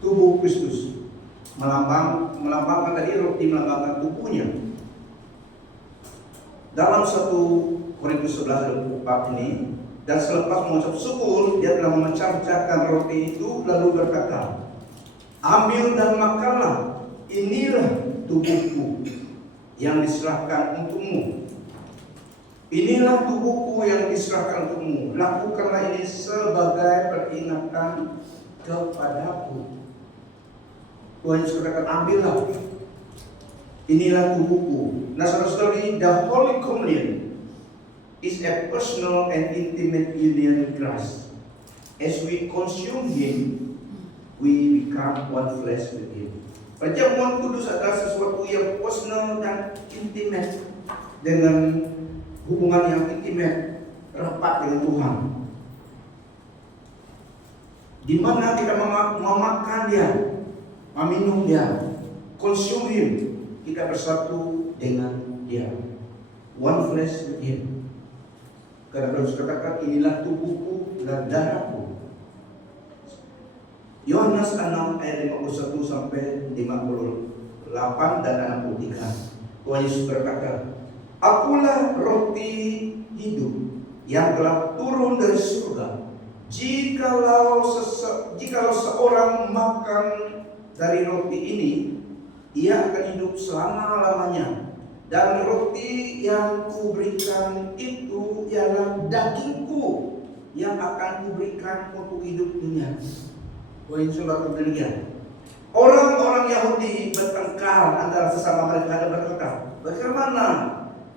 tubuh Kristus. Melambangkan tadi roti melambangkan tubuhnya. Dalam 1 Korintus 11:24 ini, dan selepas mengucap syukur, dia telah memecah-pecahkan roti itu lalu berkata, ambil dan makanlah, inilah tubuhku yang diserahkan untukmu. Inilah tubuhku yang diserahkan untukmu. Lakukanlah ini sebagai peringatan kepadaku. Tuhan Yesus katakan, ambillah, inilah tubuhku. Nah saudara-saudari, the Holy Communion is a personal and intimate union with Christ. As we consume Him, we become one flesh with Him. Perjamuan kudus adalah sesuatu yang personal dan intimate, dengan hubungan yang intimate, rapat dengan Tuhan. Di mana kita memakan Dia, meminum Dia, consume Him, kita bersatu dengan Dia, one flesh with Him. Karena Yesus katakan, inilah tubuhku dan darahku. Yohanes 6 ayat 51 sampai 58 dan 63. Tuhan Yesus berkata, akulah roti hidup yang telah turun dari surga. Jikalau seorang makan dari roti ini, ia akan hidup selama-lamanya. Dan roti yang kuberikan itu ialah dagingku yang akan kuberikan untuk hidup dunia. Wahai saudara sekalian, orang-orang Yahudi bertengkar antara sesama mereka dan berkata, bagaimana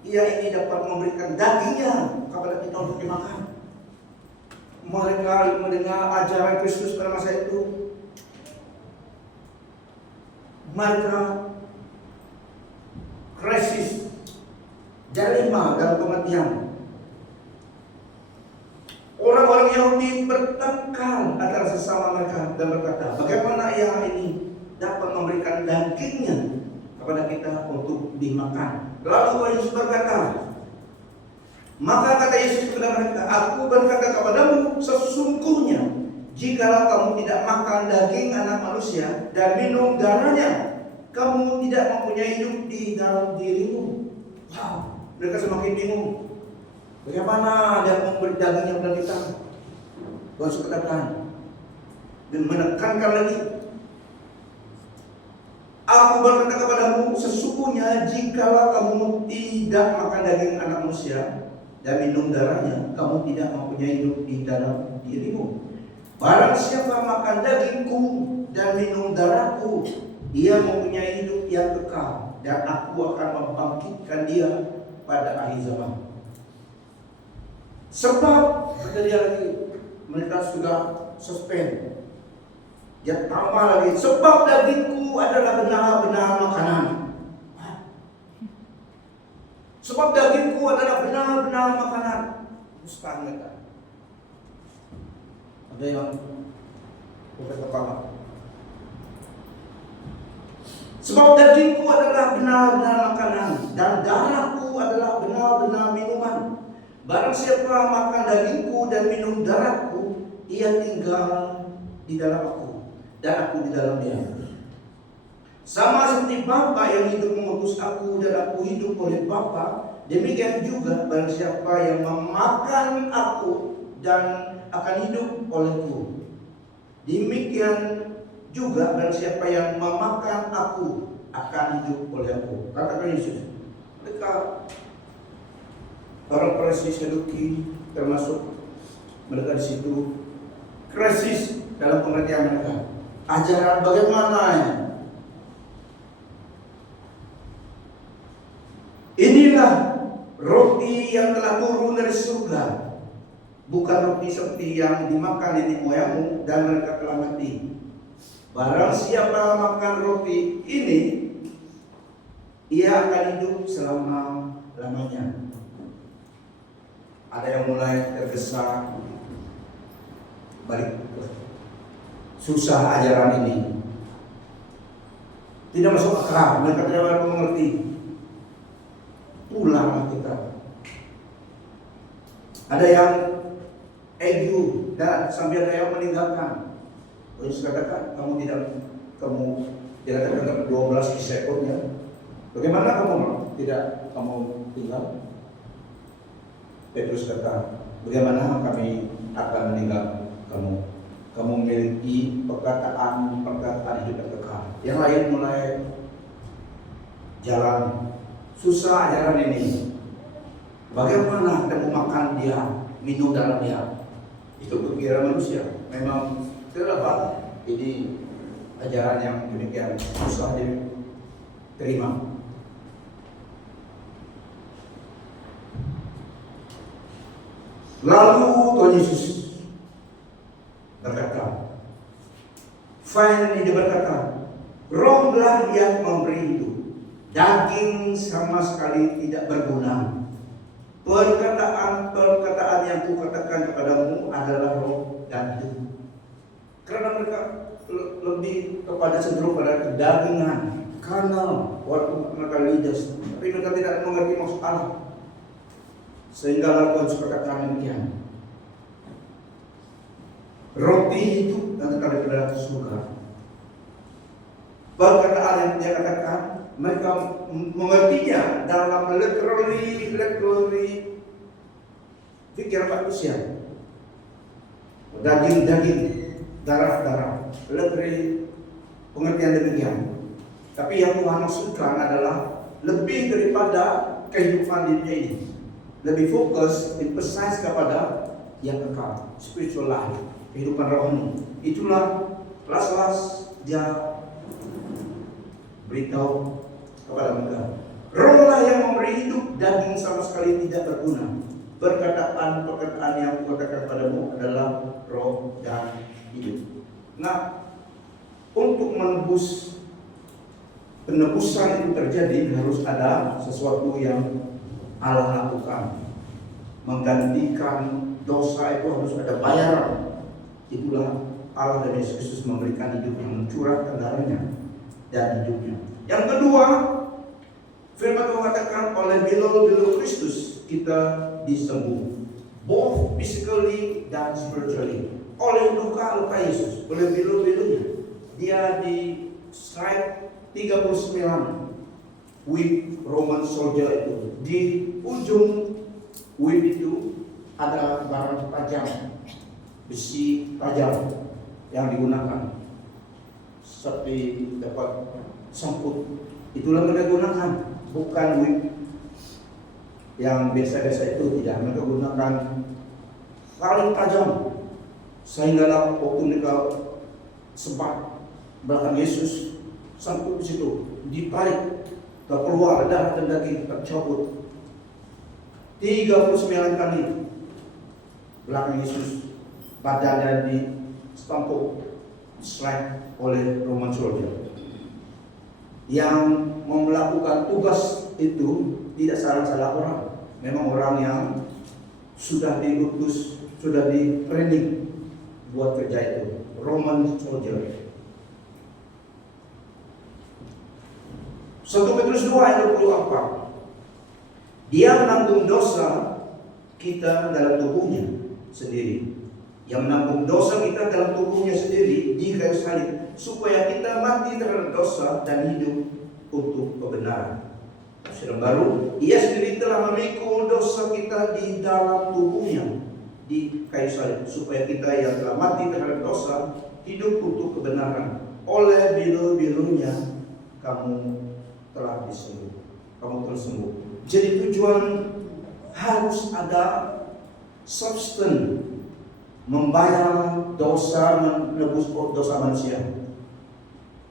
ia ini dapat memberikan dagingnya kepada kita untuk dimakan? Mereka mendengar ajaran Kristus pada masa itu. Mereka krisis, dilema dalam kematian. Orang-orang Yahudi bertengkar antara sesama mereka dan berkata, bagaimana ia ini dapat memberikan dagingnya kepada kita untuk dimakan? Lalu Yesus berkata, maka kata Yesus kepada mereka, aku berkata kepadamu, sesungguhnya jikalau kamu tidak makan daging anak manusia dan minum darahnya, kamu tidak mempunyai hidup di dalam dirimu. Wow, mereka semakin bingung. Bagaimana dia memberi dagingnya kepada kita? Tuhan Yesus katakan dan menekankan lagi, aku berkata kepadamu, sesungguhnya jikalau kamu tidak makan daging anak manusia dan minum darahnya, kamu tidak mempunyai hidup di dalam dirimu. Barang siapa makan dagingku dan minum darahku, dia mempunyai hidup yang kekal, dan aku akan membangkitkan dia pada akhir zaman. Sebab, kata dia lagi, mereka sudah suspend. Dia tambah lagi, sebab dagingku adalah benar-benar makanan. Sebab dagingku adalah benar-benar makanan. Ustaz mereka. Ada yang bukan kepala. Sebab dagingku adalah benar-benar makanan, dan darahku adalah benar-benar minuman. Barang siapa makan dagingku dan minum darahku, ia tinggal di dalam aku, dan aku di dalam dia. Sama seperti Bapa yang hidup mengutus aku dan aku hidup oleh Bapa, demikian juga barang siapa yang memakan aku dan akan hidup olehku. Demikian juga barang siapa yang memakan aku akan hidup oleh aku. Katakan Yesus. Mereka orang Farisi Saduki termasuk mereka di situ krisis dalam pengertian mereka. Ajaran bagaimana ya? Inilah roti yang telah turun dari surga, bukan roti seperti yang dimakan nenek moyangmu dan mereka telah mati. Barang siapa makan roti ini, ia akan hidup selama-lamanya. Ada yang mulai tergesa balik, susah ajaran ini, tidak masuk akal, mereka tidak mengerti. Pulanglah kita. Ada yang ego dan sambil ada yang meninggalkan. Yesus katakan, kamu dikatakan 12 seekor ya. Bagaimana kamu tidak kamu tinggal? Petrus kata, bagaimana kami akan meninggal kamu? Kamu memiliki perkataan hidup yang kekal. Yang lain mulai jalan susah ajaran ini. Bagaimana kita mau makan dia, minum dalam dia? Itu pikiran manusia. Memang tidak dapat. Ini ajaran yang demikian susah diterima. Lalu Tuhan Yesus berkata, finally dia berkata, rohlah yang memberi itu, daging sama sekali tidak berguna. Perkataan yang kukatakan kepadamu adalah roh dan hidup. Karena mereka lebih kepada cenderung pada kedagingan, karena walaupun mereka lidas, tapi mereka tidak mengerti maksud Allah. Sehingga Tuhan berkata demikian. Roti itu dan kekal dari surga. Perkataan yang dia katakan, mereka mengertinya dalam literally pikiran manusia. Daging, darah, literally pengertian demikian. Tapi yang Tuhan maksudkan adalah lebih daripada kehidupan di dunia ini. Lebih fokus, emphasize kepada yang kekal, spiritual life, kehidupan rohani. Itulah kelas dia beritahu kepada mereka. Rohlah yang memberi hidup, daging sama sekali tidak berguna. Perkataan yang kukatakan padamu adalah roh dan hidup. Nah, untuk penebusan itu terjadi harus ada sesuatu yang Allah lakukan. Menggantikan dosa itu harus ada bayaran. Itulah Allah dan Yesus Kristus memberikan hidup yang mencurahkan darahnya dan hidupnya. Yang kedua, firman Tuhan mengatakan oleh bilul Kristus kita disembuh, both physically dan spiritually. Oleh luka Yesus, oleh bilul-bilulnya, dia di strike 39 whip Roman soldier itu. Di ujung whip itu ada barang tajam, besi tajam yang digunakan seperti dapat sangkut. Itulah mereka gunakan, bukan whip yang biasa-biasa itu. Tidak, mereka gunakan paling tajam, sehingga waktu mereka sempat belakang Yesus sangkut di situ, ditarik keluar darah dan daging tercabut 39 kali belakang Yesus, badannya ditampuk strike oleh Roman soldier. Yang melakukan tugas itu tidak salah orang, memang orang yang sudah diutus, sudah di training buat kerja itu, Roman soldier. 1 Petrus 2 ayat 24. Dia menanggung dosa kita dalam tubuhnya sendiri. Yang menanggung dosa kita dalam tubuhnya sendiri di kayu salib, supaya kita mati terhadap dosa dan hidup untuk kebenaran. Tafsir baru, ia sendiri telah memikul dosa kita di dalam tubuhnya di kayu salib, supaya kita yang telah mati terhadap dosa hidup untuk kebenaran. Oleh bilu-bilunya kamu telah disembuh. Kamu telah sembuh. Jadi tujuan harus ada substance, membayar dosa, menebus dosa manusia.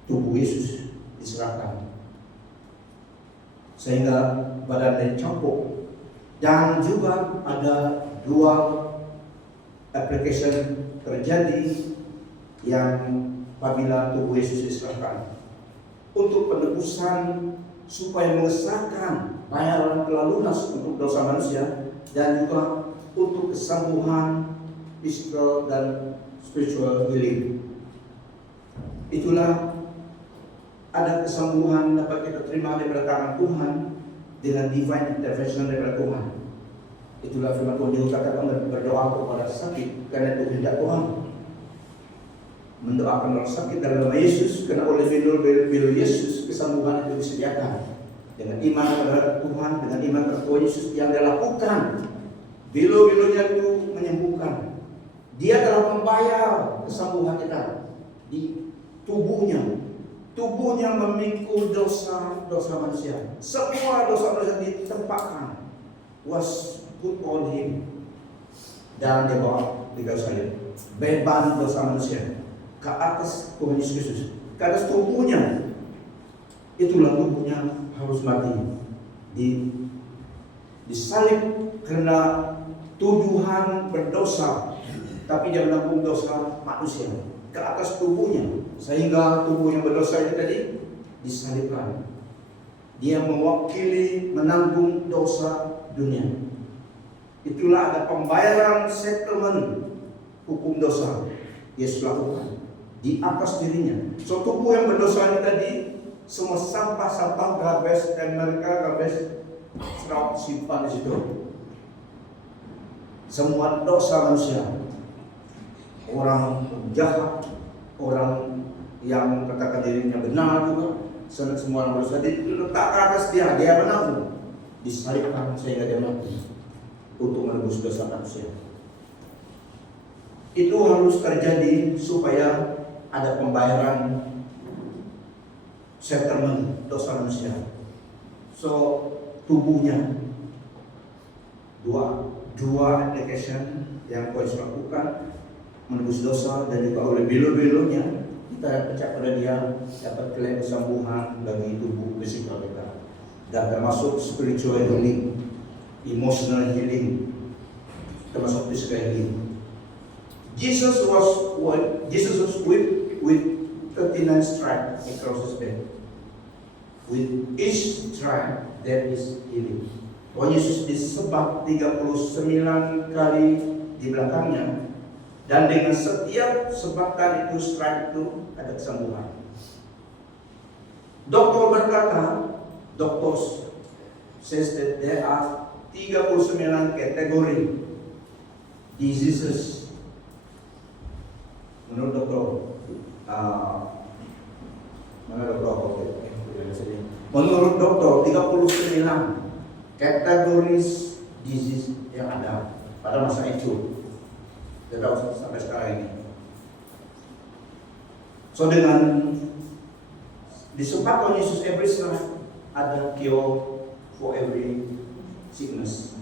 Tubuh Yesus diserahkan sehingga badan dicampur. Dan juga ada dua application terjadi yang apabila tubuh Yesus diserahkan untuk penebusan, supaya mengesahkan bayaran telah lunas untuk dosa manusia, dan juga untuk kesembuhan physical dan spiritual healing. Itulah ada kesembuhan dapat kita terima daripada tangan Tuhan dengan divine intervention daripada Tuhan. Itulah firman Tuhan juga katakan berdoa kepada sakit karena itu kehendak Tuhan. mendoakan orang sakit dalam nama Yesus, karena oleh belu Yesus kesembuhan itu disediakan. Dengan iman kepada Tuhan, dengan iman kepada Tuhan Yesus yang dia lakukan, belu-belunya itu menyembuhkan. Dia telah membayar kesembuhan kita di tubuhnya. Tubuhnya memikul dosa manusia. Semua dosa ditempatkan, was put on him, dan dia bawa di kayu salib. Beban dosa manusia ke atas Tuhan Yesus Kristus, ke atas tubuhnya. Itulah tubuhnya harus mati, disalib karena tuduhan berdosa, tapi dia menanggung dosa manusia ke atas tubuhnya, sehingga tubuh yang berdosa itu tadi disalibkan. Dia mewakili menanggung dosa dunia. Itulah ada pembayaran settlement hukum dosa Yesus lakukan di atas dirinya. So tubuh yang berdosa ini tadi, semua sampah-sampah garbage dan mereka garbage serap simpan di situ. Semua dosa manusia, orang jahat, orang yang katakan dirinya benar juga, semua orang berdosa diletak ke atas dia menanggung, disalibkan sehingga dia mati untuk menebus dosa manusia. Itu harus terjadi supaya ada pembayaran settlement dosa manusia. So tubuhnya dua application yang Yesus lakukan, menebus dosa dan juga oleh belu-belunya kita percaya pada dia dapat klaim kesembuhan bagi tubuh fisikal kita, dan termasuk spiritual healing, emotional healing, termasuk physical healing. Jesus was whipped with 39 stripes across his back. With each stripe there is healing. Tuhan Yesus disebab 39 kali di belakangnya, dan dengan setiap sebatan itu, stripe itu, ada kesembuhan. Dokter berkata, doctors says that there are 39 kategori diseases. Menurut dokter, menurut dokter 39 kategori disease yang ada pada masa itu, tidak sampai sekarang ini. So dengan disebab Tuhan Yesus every stripe ada cure for every sickness.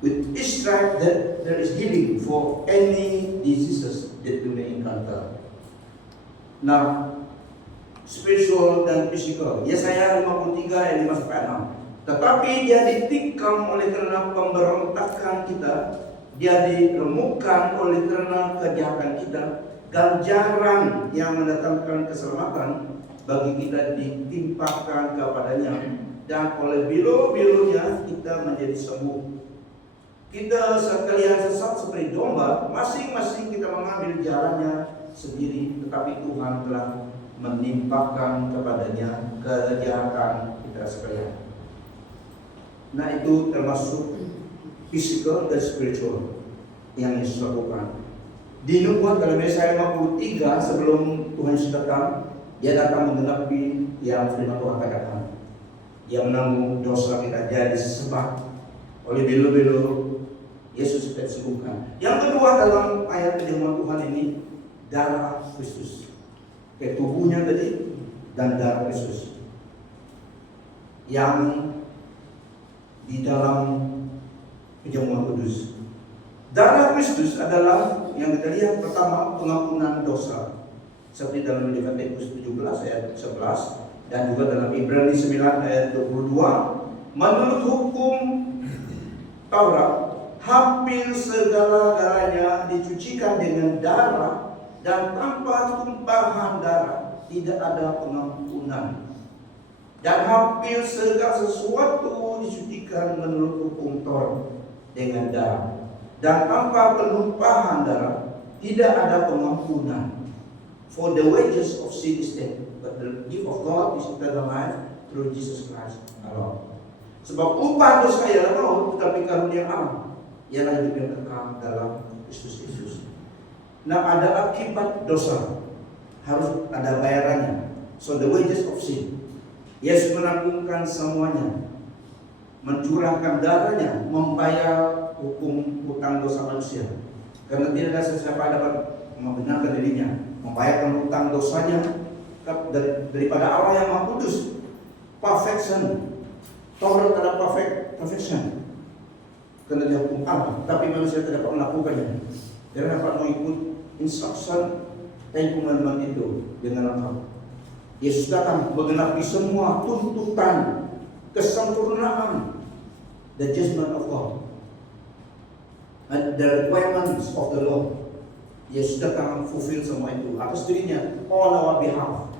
With each stripe there is healing for any diseases that you may encounter. Nah, spiritual dan physical. Yesaya 53 ayat 5-6. Tetapi dia ditikam oleh karena pemberontakan kita, dia diremukkan oleh karena kejahatan kita, ganjaran yang mendatangkan keselamatan bagi kita ditimpakan kepadanya, dan oleh belu-belunya kita menjadi sembuh. Kita sekalian sesat seperti domba, masing-masing kita mengambil jalannya sendiri, tetapi Tuhan telah menimpakan kepadanya kejahatan kita sekalian. Nah, itu termasuk physical dan spiritual yang Yesus lakukan. Di nubuat dalam Yesaya 53, sebelum Tuhan Yesus datang, dia datang menggenapi yang firman Tuhan katakan. Dia menanggung dosa kita, jadi disebab oleh belu-belu Yesus kita disembuhkan. Yang kedua dalam ayat firman Tuhan ini, darah Kristus. Kayak tubuhnya tadi dan darah Kristus yang di dalam perjamuan kudus. Darah Kristus adalah yang kita lihat pertama, pengampunan dosa, seperti dalam Leviticus 17 ayat 11 dan juga dalam Ibrani 9 ayat 22. Menurut hukum Taurat, hampir segala-galanya dicucikan dengan darah, dan tanpa tumpahan darah tidak ada pengampunan. Dan hampir segala sesuatu disucikan menurut hukum Taurat dengan darah, dan tanpa penumpahan darah tidak ada pengampunan. For the wages of sin is death, but the gift of God is eternal life through Jesus Christ alone. Sebab upah dosa ialah maut, tetapi karunia Allah ialah hidup yang kekal dalam Kristus Yesus. Nah, ada akibat dosa, harus ada bayarannya. So the wages of sin. Yesus menanggungkan semuanya, mencurahkan darahnya, membayar hukum hutang dosa manusia. Karena tidak ada sesiapa yang dapat membenarkan dirinya, membayarkan hutang dosanya daripada Allah yang Maha Kudus. Perfection, Taurat ada perfection, karena dia hukum Allah, tapi manusia tidak dapat melakukannya. Dia dapat mengikut instruction dan commandment itu dengan lengkap. Yesus datang menggenapi semua tuntutan kesempurnaan, the judgment of God and the requirements of the law. Yesus datang fulfill semua itu atas dirinya, on our behalf.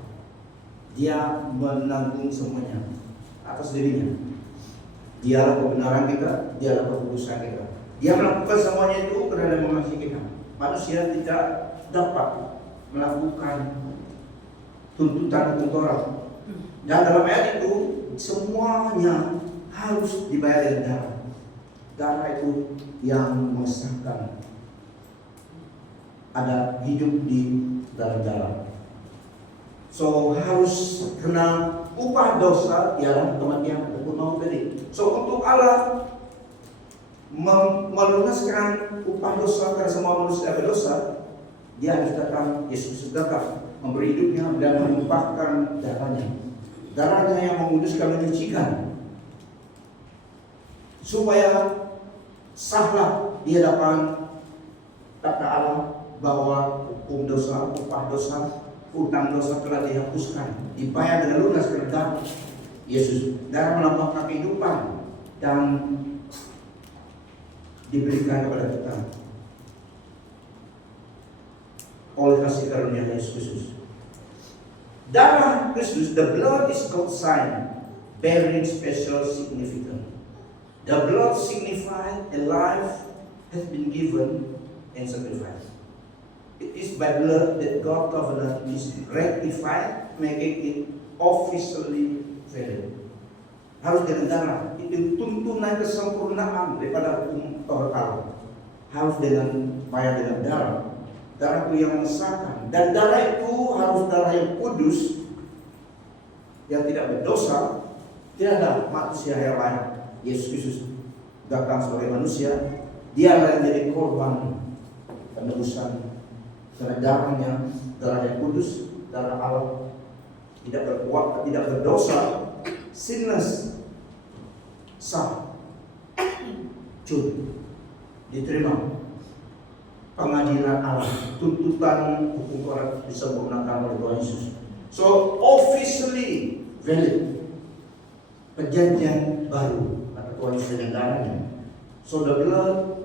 Dia menanggung semuanya atas dirinya. Dialah kebenaran kita, dialah kekudusan kita. Dia melakukan semuanya itu karena mengasihi kita. Manusia tidak dapat melakukan tuntutan hukum Taurat. Dan dalam ayat itu semuanya harus dibayar dengan darah. Darah itu yang mengesahkan ada hidup di dalam darah. So harus kena upah dosa ialah kematian ataupun maut tadi. So untuk Allah melunaskan upah dosa karena semua manusia berdosa, Dia harus datang, Yesus datang memberi hidupnya dan menumpahkan darahnya. Darahnya yang menguduskan, menyucikan, supaya sahlah di hadapan kata Allah bahwa hukum dosa, upah dosa, utang dosa telah dihapuskan, dibayar dengan lunas karena darah Yesus. Darah melambangkan kehidupan dan diberikan kepada kita oleh kasih karunia Yesus Kristus. Darah Kristus, the blood is God's sign, bearing special significance. The blood signifies a life has been given and sacrificed. It is by blood that God's covenant is ratified, making it officially valid. Harus dengan darah. Itu tuntunan kesempurnaan daripada hukum Taurat Allah. Harus dengan bayar dengan darah. Darah itu yang mengesahkan. Dan darah itu harus darah yang kudus, yang tidak berdosa. Tidak ada manusia yang lain. Yesus Kristus datang sebagai manusia. Dia yang jadi korban penebusan. Karena darahnya, darah yang kudus, darah Allah, tidak berkuat, tidak berdosa, sinless, sah, diterima pengadilan Allah, tuntutan hukum Taurat disempurnakan oleh Tuhan Yesus. So officially valid, perjanjian baru kata Tuhan Yesus dengan darahnya. So the blood,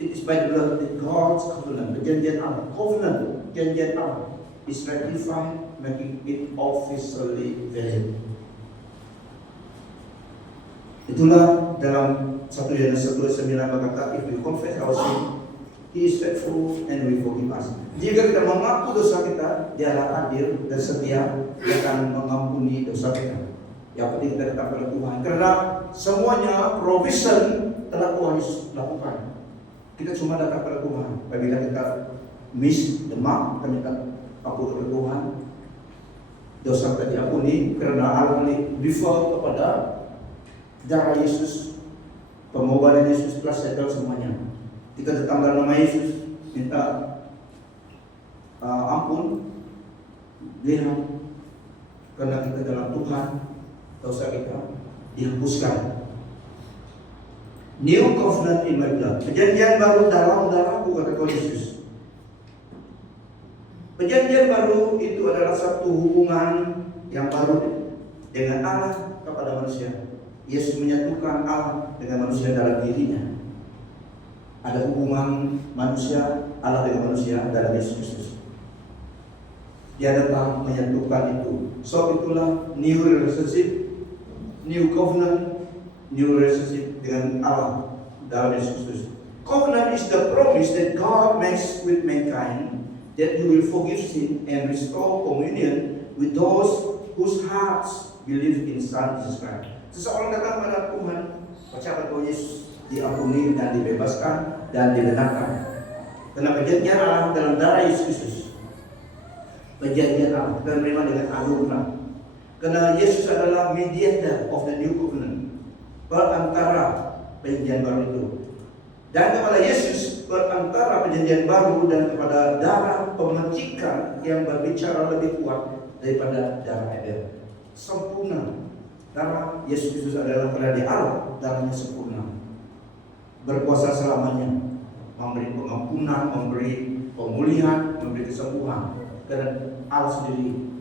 it is by the blood that God's covenant, perjanjian Allah, covenant, perjanjian Allah is ratified, making it officially valid. Itulah dalam 1 Yohanes 1:9 berkata, if we confess our sin, He is faithful and will forgive us. Jika kita mengaku dosa kita, Dialah adil dan setia, Dia akan mengampuni dosa kita. Yang penting kita tetap pada Tuhan, karena semuanya provision telah Tuhan Yesus lakukan. Kita cuma datang pada Tuhan. Apabila kita miss the mark, kita minta ampun kepada Tuhan, dosa kita diampuni karena Allah default kepada darah Yesus, pengorbanan Yesus telah settle semuanya. Kita datang dalam nama Yesus, minta ampun, lihat, karena kita dalam Tuhan, dosa kita dihapuskan. New covenant in my blood, perjanjian baru dalam darahku, kata Tuhan Yesus. Perjanjian baru itu adalah satu hubungan yang baru dengan Allah kepada manusia. Yesus menyatukan Allah dengan manusia dalam dirinya. Ada hubungan manusia, Allah dengan manusia dalam Yesus Kristus. Dia datang menyatukan itu. So itulah new relationship, new covenant, new relationship dengan Allah dalam Yesus Kristus. Covenant is the promise that God makes with mankind, that He will forgive sin and restore communion with those whose hearts believe in Son Jesus Christ. Seseorang datang pada Tuhan, percaya pada Yesus, diampuni dan dibebaskan dan dibenarkan. Karena perjanjian Allah dalam darah Yesus Kristus. Perjanjian Allah dan memang dengan anugerah. Karena Yesus adalah mediator of the new covenant, perantara perjanjian baru itu. Dan kepada Yesus perantara perjanjian baru dan kepada darah pemecikan yang berbicara lebih kuat daripada darah Abel. Sempurna. Darah Yesus Kristus adalah pada di Allah, darahnya sempurna. Berkuasa selamanya. Memberi pengampunan, memberi pemulihan, memberi kesembuhan. Karena Allah sendiri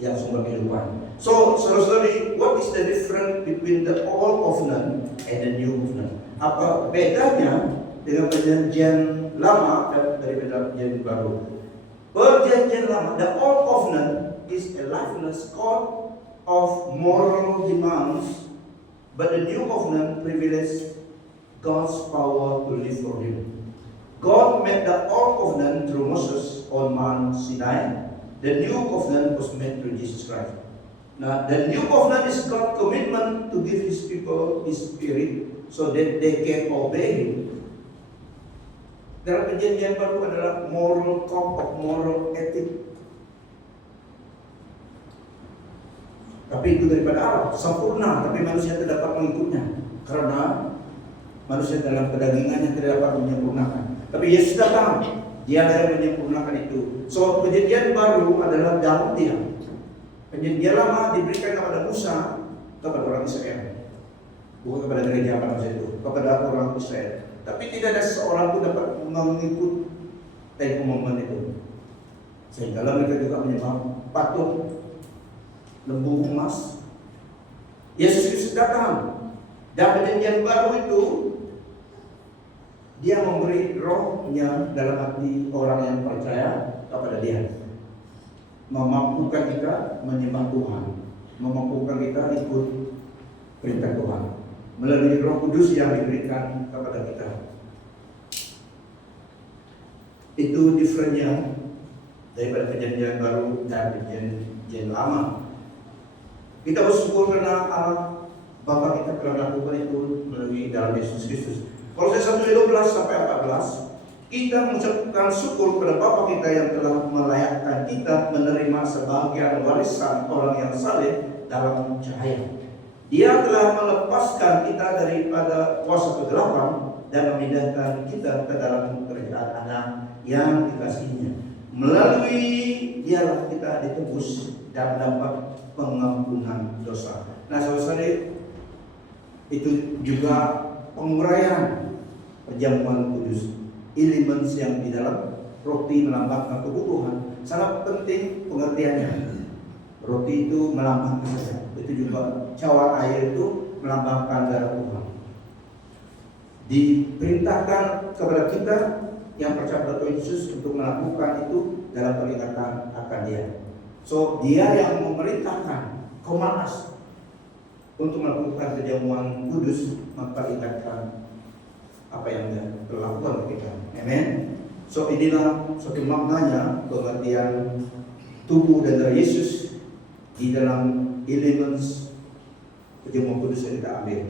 yang sumber kehidupan. So, saudara-saudari, what is the difference between the old covenant and the new covenant? Apa bedanya dengan perjanjian lama dan daripada perjanjian baru? Perjanjian lama, the old covenant is a lifeless code of moral demands, but the new covenant privileges God's power to live for Him. God made the old covenant through Moses on Mount Sinai. The new covenant was made through Jesus Christ. Now, the new covenant is God's commitment to give His people His Spirit so that they can obey Him. Dalam perjanjian baru adalah moral code of moral ethic. Tapi itu daripada Allah, sempurna, tapi manusia tidak dapat mengikutnya karena manusia dalam kedagingannya tidak dapat menyempurnakan. Tapi Yesus datang, Dia yang menyempurnakan itu. So perjanjian baru adalah dalam Dia. Perjanjian lama diberikan kepada Musa, kepada orang Israel, bukan kepada gereja pada masa itu, kepada orang Israel. Tapi tidak ada seorang pun dapat mengikut Ten Commandments itu. Sehingga mereka juga menyembah patung lembu emas. Yesus Kristus datang. Dan perjanjian baru itu Dia memberi rohnya dalam hati orang yang percaya kepada Dia, memampukan kita menyembah Tuhan, memampukan kita ikut perintah Tuhan melalui Roh Kudus yang diberikan kepada kita. Itu differentnya daripada perjanjian baru dan perjanjian lama. Kita bersyukur karena Allah Bapa kita telah lakukan itu melalui dalam Yesus Kristus. Kolose 1:12 sampai 14, kita mengucapkan syukur kepada Bapa kita yang telah melayakkan kita menerima sebagian warisan orang yang saleh dalam cahaya. Dia telah melepaskan kita daripada kuasa kegelapan dan memindahkan kita ke dalam kerajaan Anak yang dikasihinya. Melalui Dialah kita ditebus dan mendapat pengampunan dosa. Nah, saudara-saudari, itu juga penguraian perjamuan kudus, elements yang di dalam roti melambangkan kebutuhan. Sangat penting pengertiannya. Roti itu melambangkan saja. Itu juga cawan air itu melambangkan darah Tuhan. Diperintahkan kepada kita yang percaya pada Tuhan Yesus untuk melakukan itu dalam peringatan akan Dia. So Dia yang memerintahkan Komanas untuk melakukan perjamuan kudus, memperingatkan apa yang Dia telah lakukan kita. Amen. So inilah suatu maknanya pengertian tubuh dan darah Yesus di dalam elements perjamuan kudus yang kita ambil.